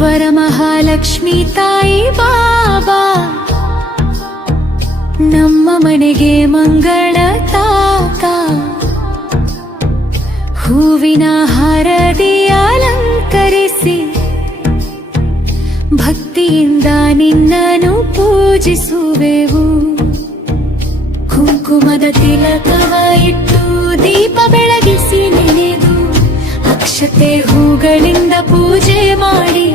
ವರಮಹಾಲಕ್ಷ್ಮಿ ತಾಯಿ ಬಾಬಾ ನಮ್ಮ ಮನೆಗೆ ಮಂಗಳ ತಾತ ಹೂವಿನ ಹಾರದಿ ಅಲಂಕರಿಸಿ ಭಕ್ತಿಯಿಂದ ನಿನ್ನನ್ನು ಪೂಜಿಸುವೆವು. ಕುಂಕುಮದ ತಿಲಕವ ಇಟ್ಟು ದೀಪ ಬೆಳಗಿಸಿ ನೆನೆದು ಅಕ್ಷತೆ ಹೂಗಳಿಂದ ಪೂಜೆ ಮಾಡಿ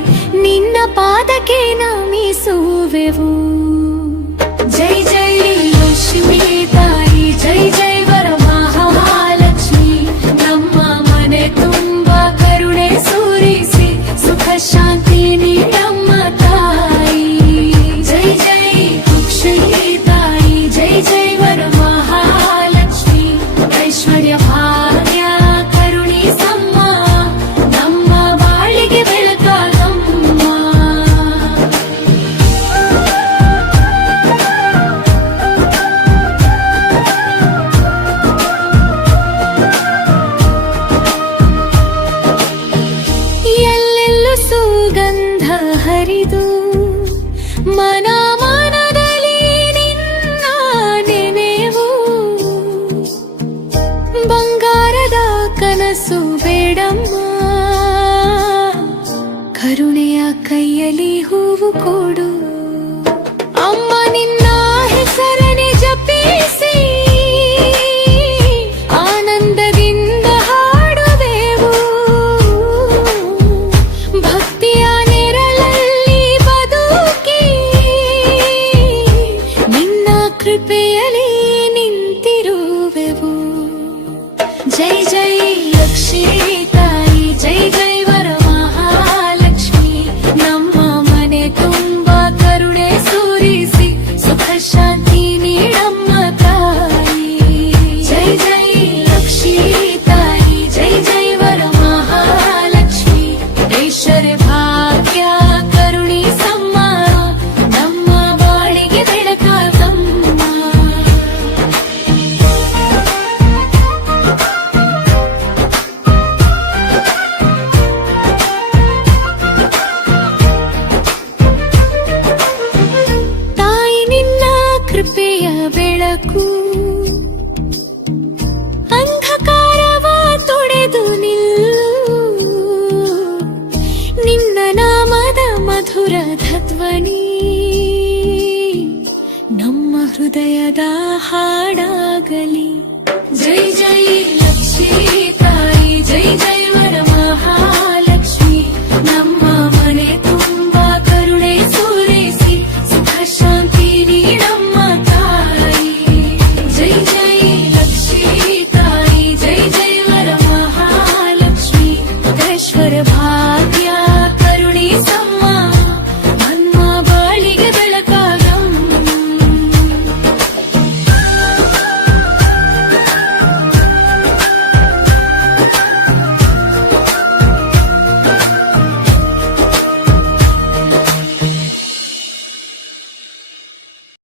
ನಿನ್ನ ಪಾದಕ್ಕೆ ನಮಿಸುವೆವು. ಜೈ ಜೈ ಲಕ್ಷ್ಮೀ ತಾಯಿ, ಜೈ ಜೈ ವರಮಹಾಲಕ್ಷ್ಮಿ, ನಮ್ಮ ಮನೆ ತುಂಬ ಕರುಣೆ ಸುರಿಸಿ ಸುಖ ಶಾಂತಿ ನೀಡಮ್ಮ ತಾಯಿ. ಜೈ ಜೈ ಲಕ್ಷ್ಮೀ ತಾಯಿ, ಜೈ ಜೈ ವರಮಹಾಲಕ್ಷ್ಮಿ, ಐಶ್ವರ್ಯ ಭಾಗ್ಯ ಕರುಣಿಸಮ್ಮ, ನಮ್ಮ ಬಾಳಿಗೆ ಬೆಳಕಾಗಮ್ಮ. ಎಲ್ಲೆಲ್ಲೂ ಸುಗಂಧ ಹರಿದು ಮನ ಮನದಲ್ಲಿ ನಿನ್ನ ನೆನೆವು. ಬಂಗಾರದ ಕನಸು ಬೇಡಮ್ಮ, ಕರುಣೆಯ ಕೈಯಲ್ಲಿ ಹೂವು ಕೊಡು ಅಮ್ಮ. ನಿನ್ನ ಹೆಸರನೆ ಜಪಿಸಿ ಆನಂದದಿಂದ ಹಾಡುವೆವು. ಭಕ್ತಿಯ ನೆರಳಲ್ಲಿ ಬದುಕಿ ನಿನ್ನ ಕೃಪೆಯಲ್ಲಿ ನಿಂತಿರುವೆವು. ಜೈ ಜೈ ಲಕ್ಷ್ಮೀ ತಾಯಿ, ಜೈ ಜೈ ವರಮಹಾಲಕ್ಷ್ಮಿ, ನಮ್ಮ ಮನೆ ತುಂಬ ಕರುಣೆ ಸುರಿಸಿ ಸುಖ ಶಾಂತಿ ನೀಡಮ್ಮ ತಾಯಿ. ಜೈ ಜೈ ಲಕ್ಷ್ಮೀ ತಾಯಿ, ಜೈ ಜೈ ವರಮಹಾಲಕ್ಷ್ಮಿ, ಐಶ್ವರ್ಯ ಭಾಗ್ಯ ಕರುಣಿಸಮ್ಮ, ನಮ್ಮ ಬಾಳಿಗೆ ಬೆಳಕಾಗಮ್ಮ. ತಾಯಿ ನಿನ್ನ ಕೃಪೆಯ ಬೆಳಕು ಅಂಧಕಾರವ ತೊಡೆದು ನಿಲ್ಲು. ನಿನ್ನ ನಾಮದ ಮಧುರ ಧ್ವನಿ ನಮ್ಮ ಹೃದಯದ ಹಾಡಾಗಲಿ. ಜೈ ಜೈ ಲಕ್ಷ್ಮೀ ತಾಯಿ, ಜೈ ಜೈ ವರಮಹಾಲಕ್ಷ್ಮಿ, ನಮ್ಮ ಮನೆ ತುಂಬ ಕರುಣೆ ಸುರಿಸಿ ಸುಖ ಶಾಂತಿ ನೀಡಮ್ಮ ತಾಯಿ. ಜೈ ಜೈ ಲಕ್ಷ್ಮೀ ತಾಯಿ, ಜೈ ಜೈ ವರಮಹಾಲಕ್ಷ್ಮಿ, ಐಶ್ವರ್ಯ ಭಾಗ್ಯ